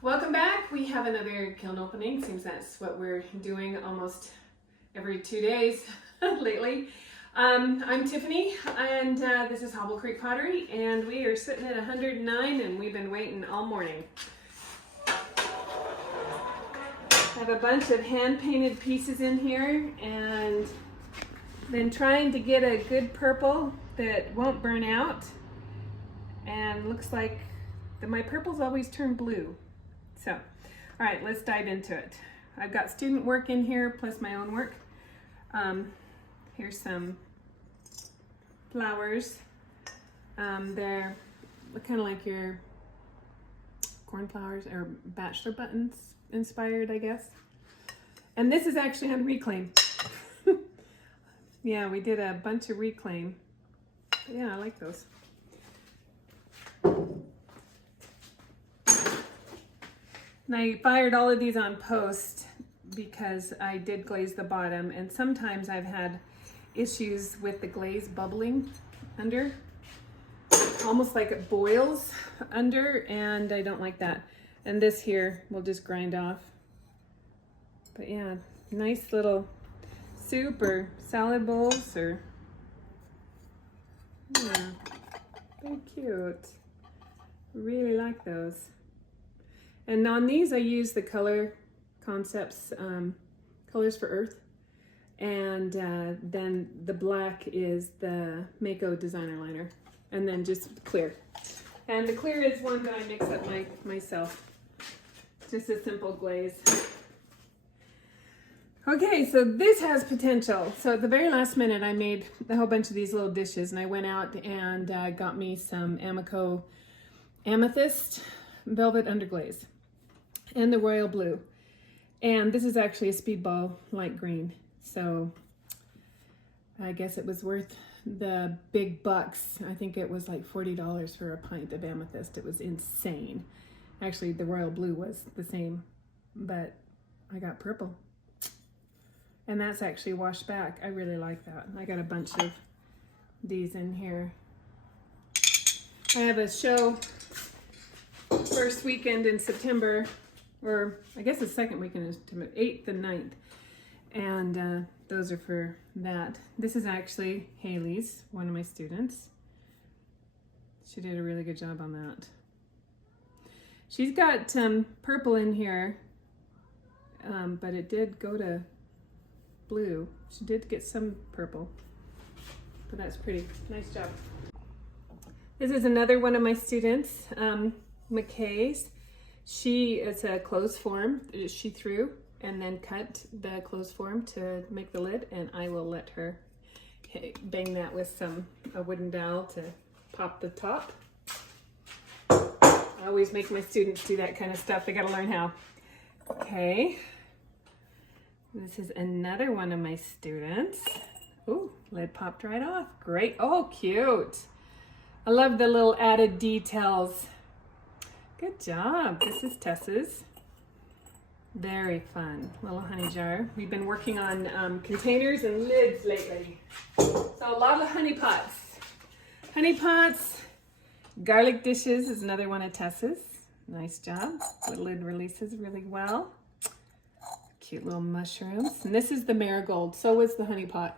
Welcome back. We have another kiln opening. Seems that's what we're doing almost every 2 days lately. I'm Tiffany and this is Hobble Creek Pottery, and we are sitting at 109 and we've been waiting all morning. I have a bunch of hand painted pieces in here and been trying to get a good purple that won't burn out, and looks like my purples always turn blue. So, all right, let's dive into it. I've got student work in here plus my own work. Here's some flowers. They're kind of like your cornflowers or bachelor buttons inspired, I guess. And this is actually on reclaim. Yeah, we did a bunch of reclaim. Yeah, I like those. And I fired all of these on post because I did glaze the bottom, and sometimes I've had issues with the glaze bubbling under, almost like it boils under, and I don't like that. And this here will just grind off. But yeah, nice little soup or salad bowls, or yeah, very cute. Really like those. And on these, I use the Color Concepts Colors for Earth. And then the black is the Mayco designer liner. And then just clear. And the clear is one that I mix up myself. Just a simple glaze. Okay, so this has potential. So at the very last minute, I made a whole bunch of these little dishes, and I went out and got me some Amaco Amethyst Velvet Underglaze and the Royal Blue. And this is actually a Speedball light green. So I guess it was worth the big bucks. I think it was like $40 for a pint of amethyst. It was insane. Actually, the Royal Blue was the same, but I got purple. And that's actually washed back. I really like that. I got a bunch of these in here. I have a show first weekend in September, or I guess the second weekend in September, 8th and 9th. And those are for that. This is actually Haley's, one of my students. She did a really good job on that. She's got purple in here, but it did go to blue. She did get some purple, but that's pretty. Nice job. This is another one of my students, McKay's. It's a clothes form. She threw and then cut the clothes form to make the lid, and I will let her bang that with a wooden dowel to pop the top. I always make my students do that kind of stuff. They gotta learn how. Okay. This is another one of my students. Ooh, lid popped right off. Great. Oh, cute. I love the little added details. Good job. This is Tessa's. Very fun. Little honey jar. We've been working on containers and lids lately. So a lot of honey pots. Honey pots. Garlic dishes is another one of Tessa's. Nice job. The lid releases really well. Cute little mushrooms. And this is the marigold. So is the honey pot.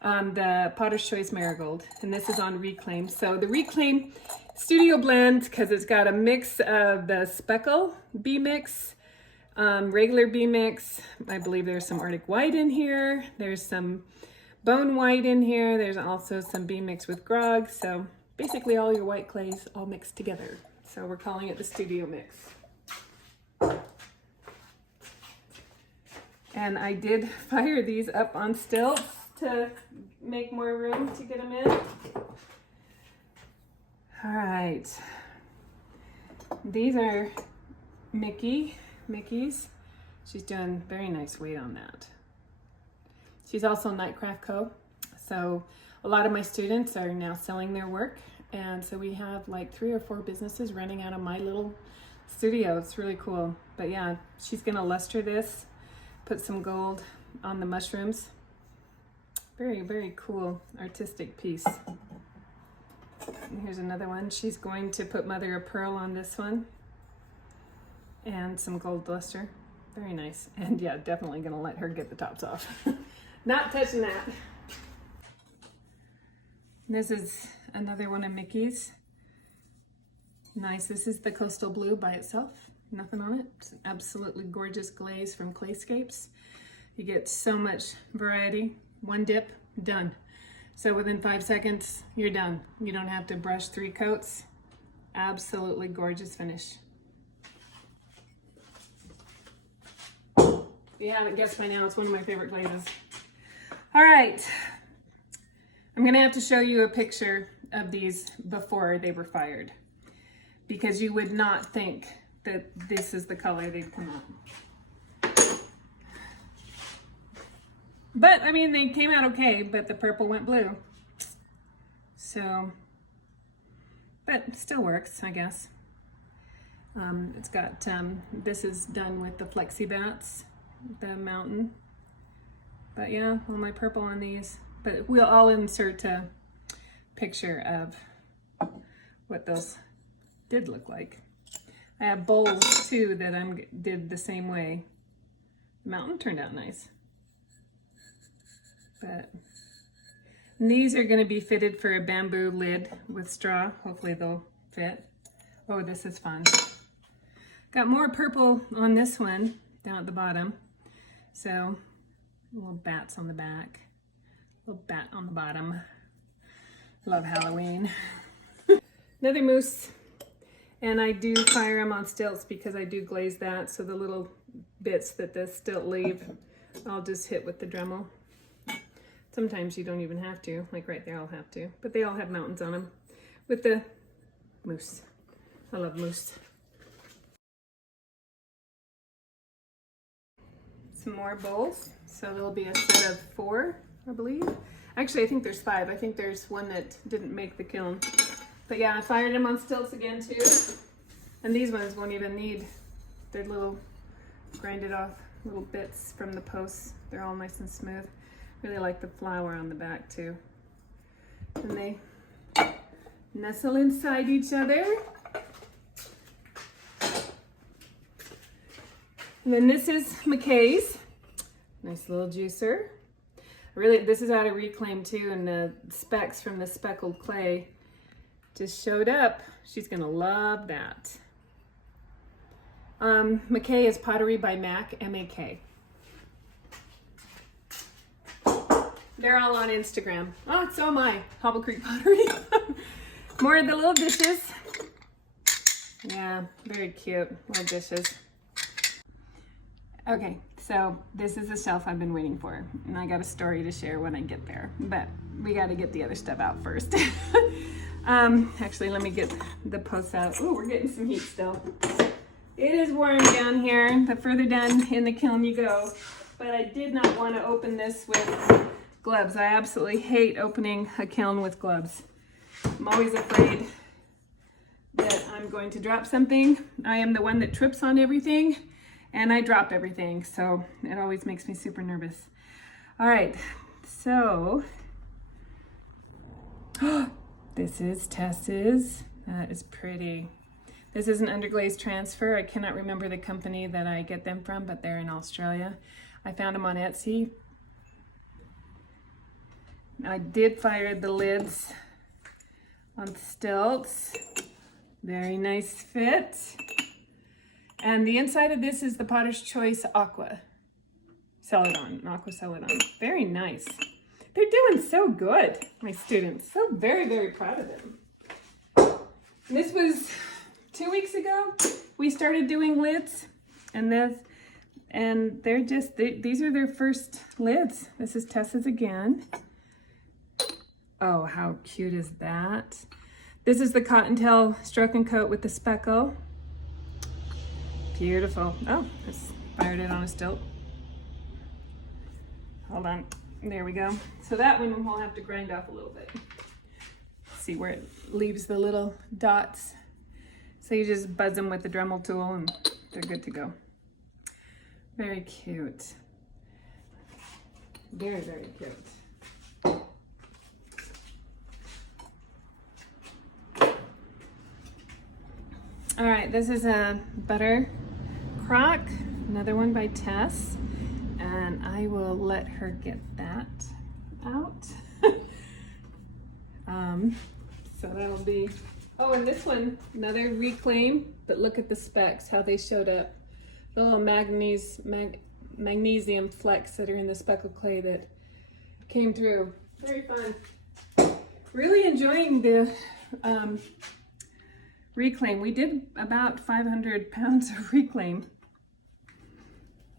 The Potter's Choice Marigold, and this is on reclaim. So the reclaim studio blend, because it's got a mix of the speckle bee mix, regular bee mix. I believe there's some Arctic white in here. There's some bone white in here. There's also some bee mix with grog. So basically all your white clays all mixed together. So we're calling it the studio mix. And I did fire these up on stilts to make more room to get them in. All right. These are Mickey's. She's doing very nice weight on that. She's also Nightcraft Co. So a lot of my students are now selling their work. And so we have like 3 or 4 businesses running out of my little studio. It's really cool. But yeah, she's gonna luster this, put some gold on the mushrooms. Very, very cool artistic piece. And here's another one. She's going to put mother of pearl on this one. and some gold luster. Very nice. And yeah, definitely gonna let her get the tops off. Not touching that. This is another one of Mickey's. Nice. This is the coastal blue by itself. Nothing on it. It's an absolutely gorgeous glaze from Clayscapes. You get so much variety. One dip, done. So within 5 seconds, you're done. You don't have to brush 3 coats. Absolutely gorgeous finish. If you haven't guessed by now, it's one of my favorite glazes. All right. I'm gonna have to show you a picture of these before they were fired, because you would not think that this is the color they'd come out. But I mean, they came out okay, but the purple went blue. So, but it still works, I guess. It's got, this is done with the Flexi Bats, the mountain. But yeah, all my purple on these. But I'll insert a picture of what those did look like. I have bowls too that did the same way. The mountain turned out nice. But these are going to be fitted for a bamboo lid with straw. Hopefully they'll fit. Oh, this is fun. Got more purple on this one down at the bottom. So little bats on the back, little bat on the bottom. Love Halloween. Another mousse. And I do fire them on stilts because I do glaze that. So the little bits that the stilt leave, I'll just hit with the Dremel. Sometimes you don't even have to, like right there I'll have to, but they all have mountains on them with the mousse. I love mousse. Some more bowls. So there'll be a set of 4, I believe. Actually, I think there's 5. I think there's one that didn't make the kiln. But yeah, I fired them on stilts again too. And these ones won't even need their little grinded off little bits from the posts. They're all nice and smooth. Really like the flower on the back too. And they nestle inside each other. And then this is McKay's. Nice little juicer. Really, this is out of Reclaim too, and the specks from the speckled clay just showed up. She's gonna love that. McKay is Pottery by Mac, M-A-K. They're all on Instagram. Oh, so am I. Hobble Creek Pottery. More of the little dishes. Yeah, very cute little dishes. Okay, so this is the shelf I've been waiting for. And I got a story to share when I get there. But we got to get the other stuff out first. Actually, let me get the posts out. Ooh, we're getting some heat still. It is warm down here. The further down in the kiln you go. But I did not want to open this with gloves. I absolutely hate opening a kiln with gloves. I'm always afraid that I'm going to drop something. I am the one that trips on everything and I drop everything. So it always makes me super nervous. All right, so this is Tess's. That is pretty. This is an underglaze transfer. I cannot remember the company that I get them from, but they're in Australia. I found them on Etsy. I did fire the lids on stilts. Very nice fit. And the inside of this is the Potter's Choice Aqua Celadon, Aqua Celadon. Very nice. They're doing so good, my students. So very, very proud of them. This was 2 weeks ago. We started doing lids, and they're just, these are their first lids. This is Tessa's again. Oh, how cute is that? This is the Cottontail Stroke and Coat with the speckle. Beautiful. Oh, just fired it on a stilt. Hold on. There we go. So that one we'll have to grind off a little bit. See where it leaves the little dots. So you just buzz them with the Dremel tool and they're good to go. Very cute. Very, very cute. All right, this is a butter crock, another one by Tess, and I will let her get that out. So that'll be, oh, and this one, another reclaim, but look at the specs, how they showed up. The little magnesium flecks that are in the speckled clay that came through. Very fun. Really enjoying the reclaim. We did about 500 pounds of reclaim.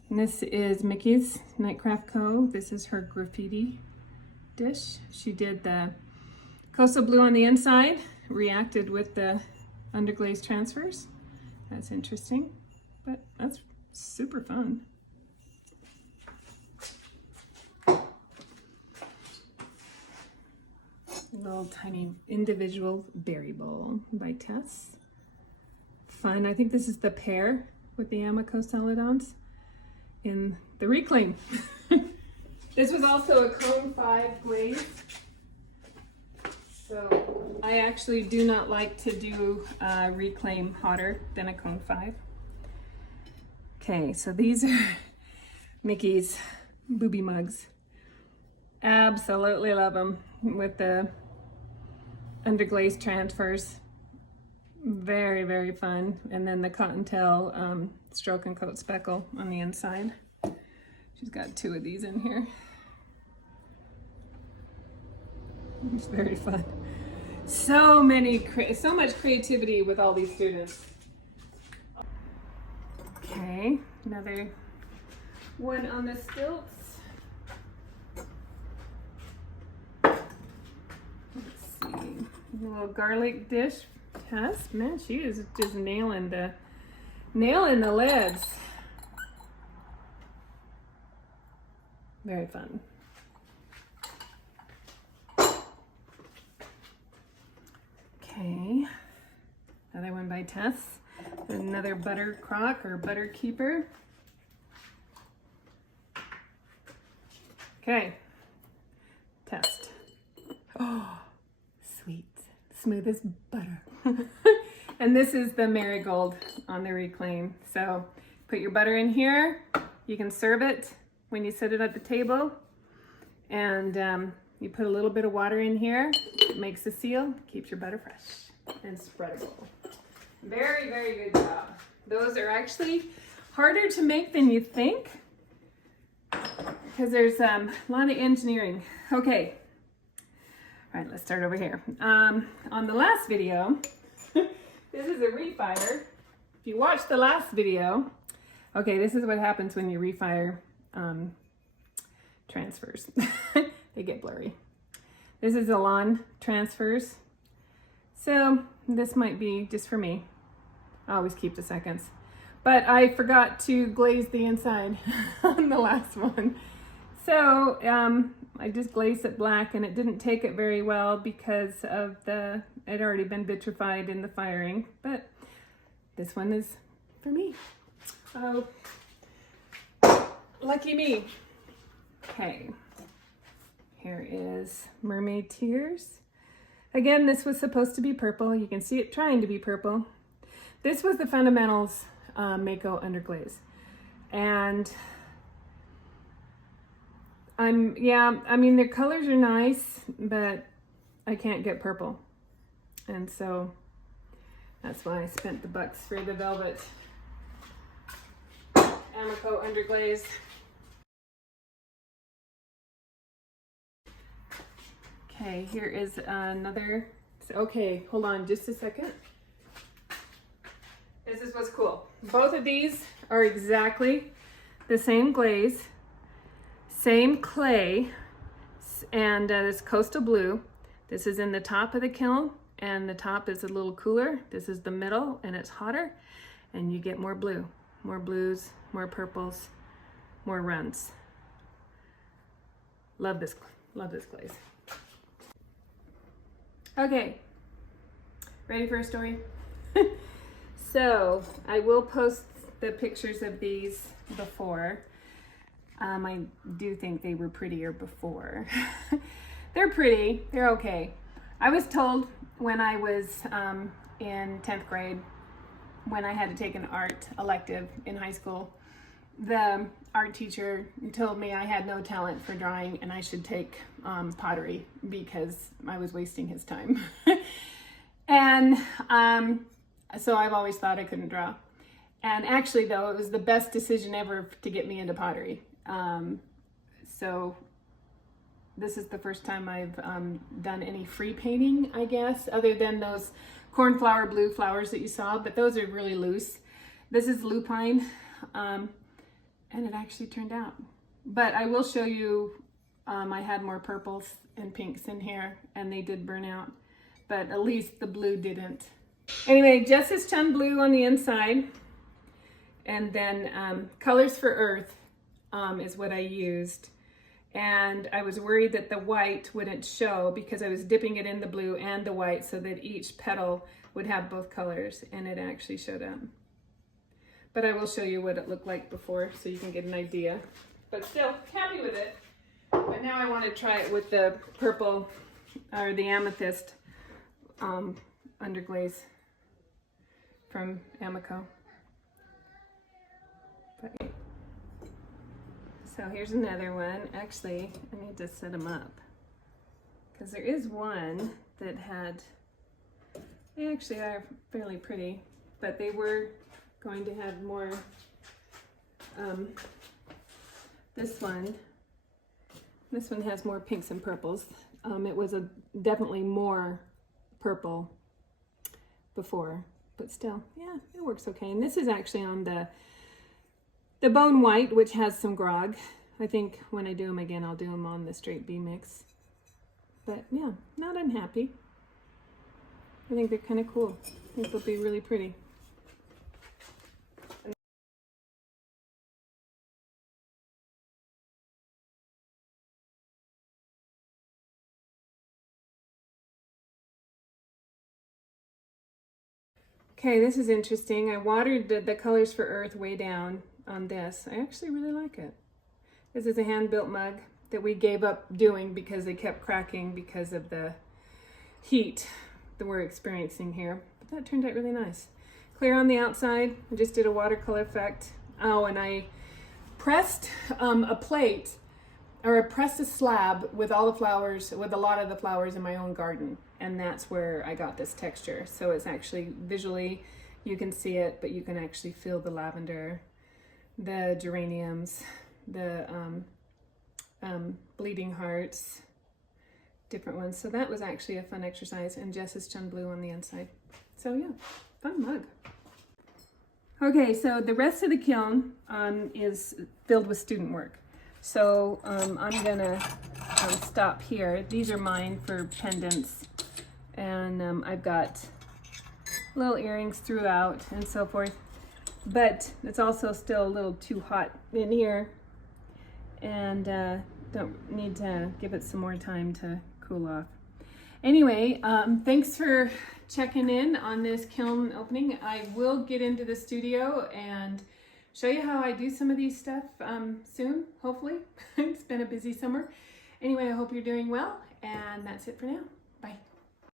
And this is Mickey's Nightcraft Co. This is her graffiti dish. She did the coastal blue on the inside, reacted with the underglaze transfers. That's interesting, but that's super fun. Little tiny individual berry bowl by Tess. Fun. I think this is the pear with the Amaco celadons in the reclaim. This was also a cone 5 glaze. So I actually do not like to do reclaim hotter than a cone 5. Okay, so these are Mickey's booby mugs. Absolutely love them with the underglaze transfers. Very, very fun. And then the cottontail stroke and coat speckle on the inside. She's got 2 of these in here. It's very fun. So much creativity with all these students. Okay, another one on the stilts. Let's see, a little garlic dish. Tess, man, she is just nailing the lids. Very fun. Okay, another one by Tess. Another butter crock or butter keeper. Okay, test. Oh, sweet, smooth as butter. And this is the marigold on the reclaim. So put your butter in here. You can serve it when you set it at the table. And you put a little bit of water in here. It makes a seal, keeps your butter fresh and spreadable. Very, very good job. Those are actually harder to make than you think because there's a lot of engineering. Okay. All right, let's start over here. On the last video, this is a refire. If you watched the last video, okay, this is what happens when you refire transfers. They get blurry. This is a lawn transfers. So this might be just for me. I always keep the seconds. But I forgot to glaze the inside on the last one. So I just glazed it black and it didn't take it very well because of it had already been vitrified in the firing. But this one is for me. Oh, lucky me. Okay, here is Mermaid Tears. Again, this was supposed to be purple. You can see it trying to be purple. This was the Fundamentals Mayco underglaze. And I mean, their colors are nice, but I can't get purple. And so that's why I spent the bucks for the velvet Amaco underglaze. Okay, here is another, okay, hold on just a second. This is what's cool. Both of these are exactly the same glaze, same clay, and this coastal blue. This is in the top of the kiln, and the top is a little cooler. This is the middle, and it's hotter, and you get more blue, more blues, more purples, more runs. Love this glaze. Okay, ready for a story? So I will post the pictures of these before. I do think they were prettier before. They're pretty, they're okay. I was told when I was in 10th grade when I had to take an art elective in high school, the art teacher told me I had no talent for drawing and I should take pottery because I was wasting his time. And so I've always thought I couldn't draw. And actually, though, it was the best decision ever to get me into pottery. So this is the first time I've done any free painting, I guess, other than those cornflower blue flowers that you saw, but those are really loose. This is lupine, and it actually turned out. But I will show you, I had more purples and pinks in here, and they did burn out, but at least the blue didn't. Anyway, Jess's Chun Blue on the inside, and then Colors for Earth is what I used. And I was worried that the white wouldn't show because I was dipping it in the blue and the white so that each petal would have both colors, and it actually showed up. But I will show you what it looked like before so you can get an idea. But still, happy with it. But now I want to try it with the purple or the amethyst underglaze from Amaco. But, so here's another one. Actually, I need to set them up because there is one that had, they actually are fairly pretty, but they were going to have more, this one has more pinks and purples. It was definitely more purple before, but still, yeah, it works okay. And this is actually on the bone white, which has some grog. I think when I do them again, I'll do them on the straight B mix. But yeah, not unhappy. I think they're kind of cool. I think they'll be really pretty. Okay, this is interesting. I watered the Colors for Earth way down on this. I actually really like it. This is a hand-built mug that we gave up doing because they kept cracking because of the heat that we're experiencing here. But that turned out really nice. Clear on the outside. I just did a watercolor effect. Oh, and I pressed a plate, or I pressed a slab with all the flowers, with a lot of the flowers in my own garden. And that's where I got this texture. So it's actually visually, you can see it, but you can actually feel the lavender, the geraniums, the bleeding hearts, different ones. So that was actually a fun exercise, and Jess's Chun Blue on the inside. So yeah, fun mug. Okay, so the rest of the kiln is filled with student work. So I'm gonna stop here. These are mine for pendants. And I've got little earrings throughout and so forth, but it's also still a little too hot in here, and don't need to give it some more time to cool off. Anyway, thanks for checking in on this kiln opening. I will get into the studio and show you how I do some of these stuff soon, hopefully. It's been a busy summer. Anyway, I hope you're doing well, and that's it for now.